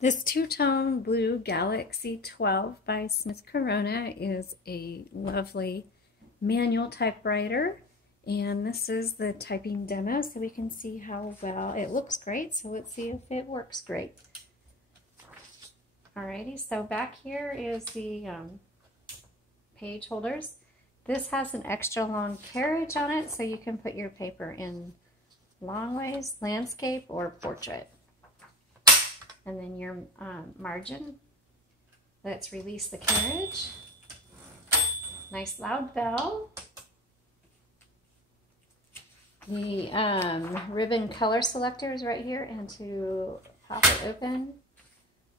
This two-tone blue Galaxie 12 by Smith Corona is a lovely manual typewriter, and this is the typing demo so we can see how well it looks. Great, so let's see if it works great. Alrighty, so back here is the page holders. This has an extra long carriage on it so you can put your paper in long ways, landscape, or portrait. And then your margin. Let's release the carriage. Nice loud bell. The ribbon color selector is right here, and to pop it open,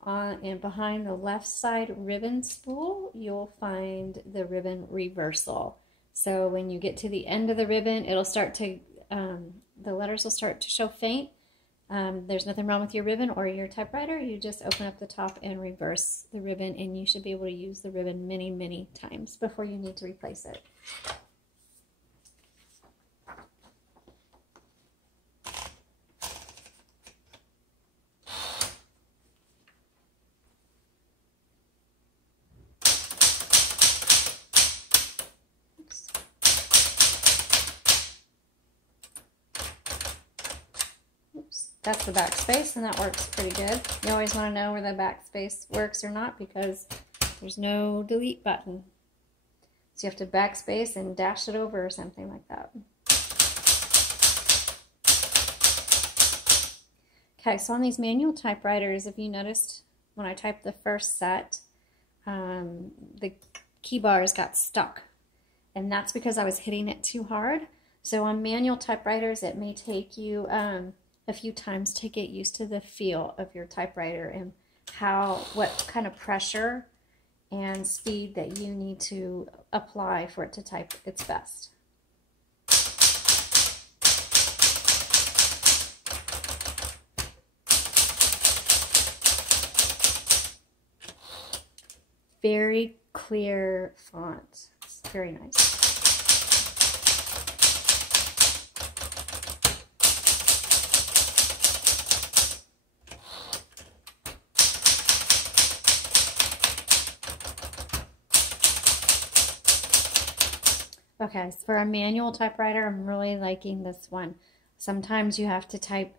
and behind the left side ribbon spool, you'll find the ribbon reversal. So when you get to the end of the ribbon, it'll start to, the letters will start to show faint. There's nothing wrong with your ribbon or your typewriter. You just open up the top and reverse the ribbon, and you should be able to use the ribbon many, many times before you need to replace it. That's the backspace, and that works pretty good. You always want to know where the backspace works or not because there's no delete button. So you have to backspace and dash it over or something like that. Okay, so on these manual typewriters, if you noticed when I typed the first set, the key bars got stuck. And that's because I was hitting it too hard. So on manual typewriters, it may take you a few times to get used to the feel of your typewriter and what kind of pressure and speed that you need to apply for it to type its best. Very clear font. It's very nice. Okay, so for a manual typewriter, I'm really liking this one. Sometimes you have to type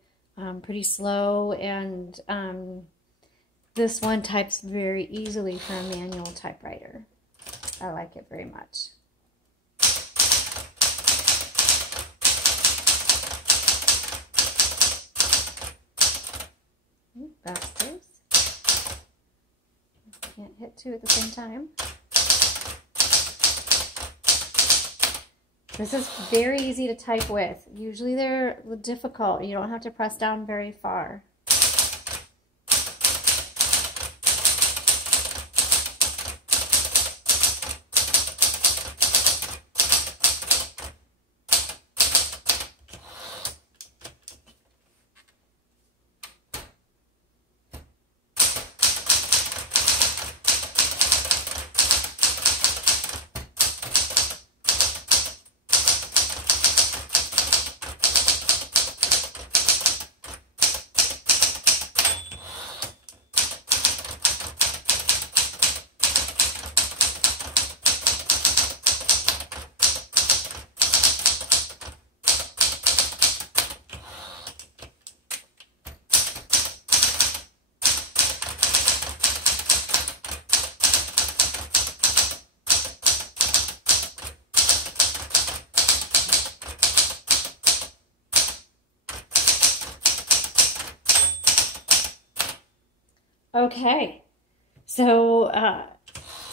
pretty slow, and this one types very easily for a manual typewriter. I like it very much. Backspace. Can't hit two at the same time. This is very easy to type with. Usually they're difficult. You don't have to press down very far. Okay, so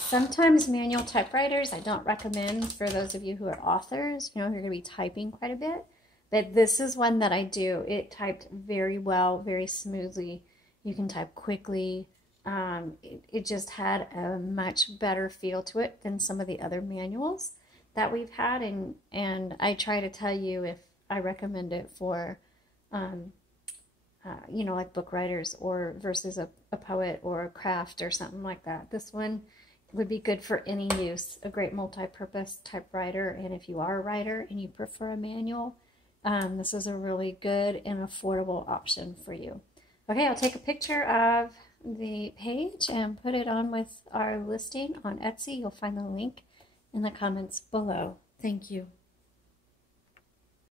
sometimes manual typewriters I don't recommend for those of you who are authors, you know, who are going to be typing quite a bit, but this is one that I do. It typed very well, very smoothly. You can type quickly. It just had a much better feel to it than some of the other manuals that we've had, and I try to tell you if I recommend it for you know, like book writers or versus a poet or a craft or something like that. This one would be good for any use, a great multi-purpose typewriter. And if you are a writer and you prefer a manual, this is a really good and affordable option for you. Okay, I'll take a picture of the page and put it on with our listing on Etsy. You'll find the link in the comments below. Thank you.